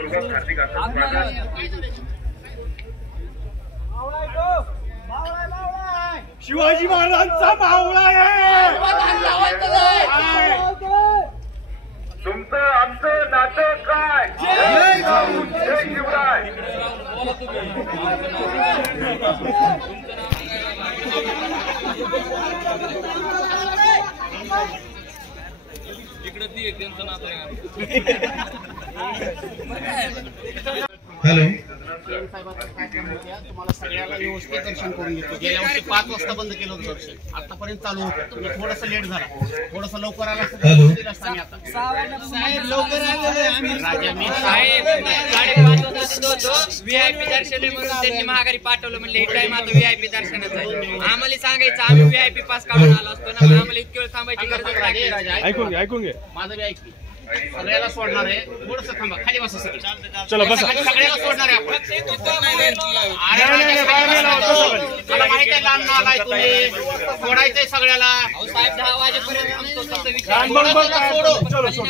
मनपूर्वक हार्दिक असं स्वागत। शिवाजी महाराजांचा मावळा आहे। तुमचं आमचं नातं काय? जय भाऊ जय शिवराय। हॅलो, तुम्हाला सगळ्याला व्यवस्थित दर्शन करून घेतो। गेल्या वर्षी 5 वाजता बंद केलं होतं दर्शन, आतापर्यंत चालू होतं। थोडंसं लेट झाला, थोडंसं लवकर आला साहेब, लवकर राजा मी साहेब 5:30 होतो व्हीआयपी दर्शन म्हणून त्यांनी महागारी पाठवलं, म्हणले हे टाइम आता व्हीआयपी दर्शनाचं आहे। आम्हाला सांगायचं आम्ही व्हीआयपी पास काढून आलो असतो ना, आम्हाला इतके वेळ थांबायची गरज नाही। ऐकून घे माझं बी ऐक, सगळ्याला सोडणार आहे, थोडंसं थांबा, खाली बसा सगळे, चला बसा। सगळ्याला सोडणार आहे आपण। मला माहिती आहे लहान आलाय तुम्ही, सोडायचंय सगळ्याला। साहेब 10 वाजेपर्यंत थांबतो, चलो, चलो।